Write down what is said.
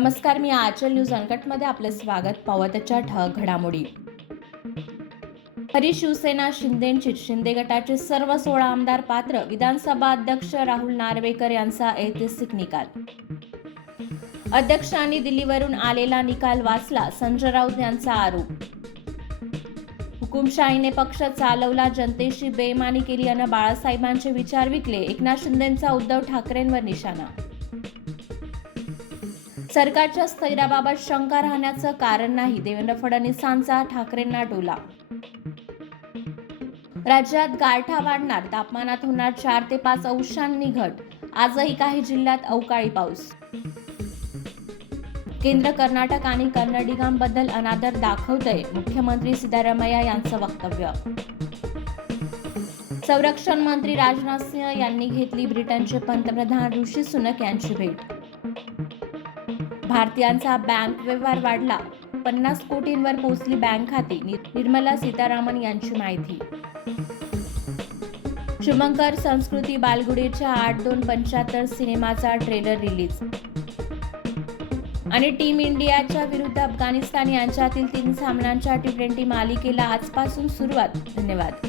नमस्कार, मी आचल न्यूज अनकटमध्ये आपलं स्वागत. पावतच्या ठळक घडामोडी. खरी शिवसेना शिंदेंची. शिंदे गटाचे सर्व 16 आमदार पात्र. विधानसभा अध्यक्ष राहुल नार्वेकर यांचा ऐतिहासिक निकाल. अध्यक्षांनी दिल्लीवरून आलेला निकाल वाचला. संजय राऊत यांचा आरोप. हुकुमशाहीने पक्ष चालवला, जनतेशी बेईमानी केली आणि बाळासाहेबांचे विचार विकले. एकनाथ शिंदेंचा उद्धव ठाकरेंवर निशाणा. सरकारच्या स्थैर्याबाबत शंका राहण्याचं कारण नाही. देवेंद्र फडणवीसांचा ठाकरेंना टोला. राज्यात गारठा वाढणार. तापमानात होणार 4 ते 5 अंशांनी घट. आजही काही जिल्ह्यात अवकाळी पाऊस. केंद्र कर्नाटक आणि कन्नडिगांबद्दल अनादर दाखवतंय. मुख्यमंत्री सिद्धरामय्या यांचं वक्तव्य. संरक्षण मंत्री राजनाथ सिंह यांनी घेतली ब्रिटनचे पंतप्रधान ऋषी सुनक यांची भेट. भारतीयांचा बँक व्यवहार वाढला. 50 कोटींवर पोहोचली बँक खाती. निर्मला सीतारामन यांची माहिती. शुभंकर संस्कृती बालगुडेच्या 8/2/75 सिनेमाचा ट्रेलर रिलीज. आणि टीम इंडियाच्या विरुद्ध अफगाणिस्तान यांच्यातील 3 सामन्यांच्या T20 मालिकेला आजपासून सुरुवात. धन्यवाद.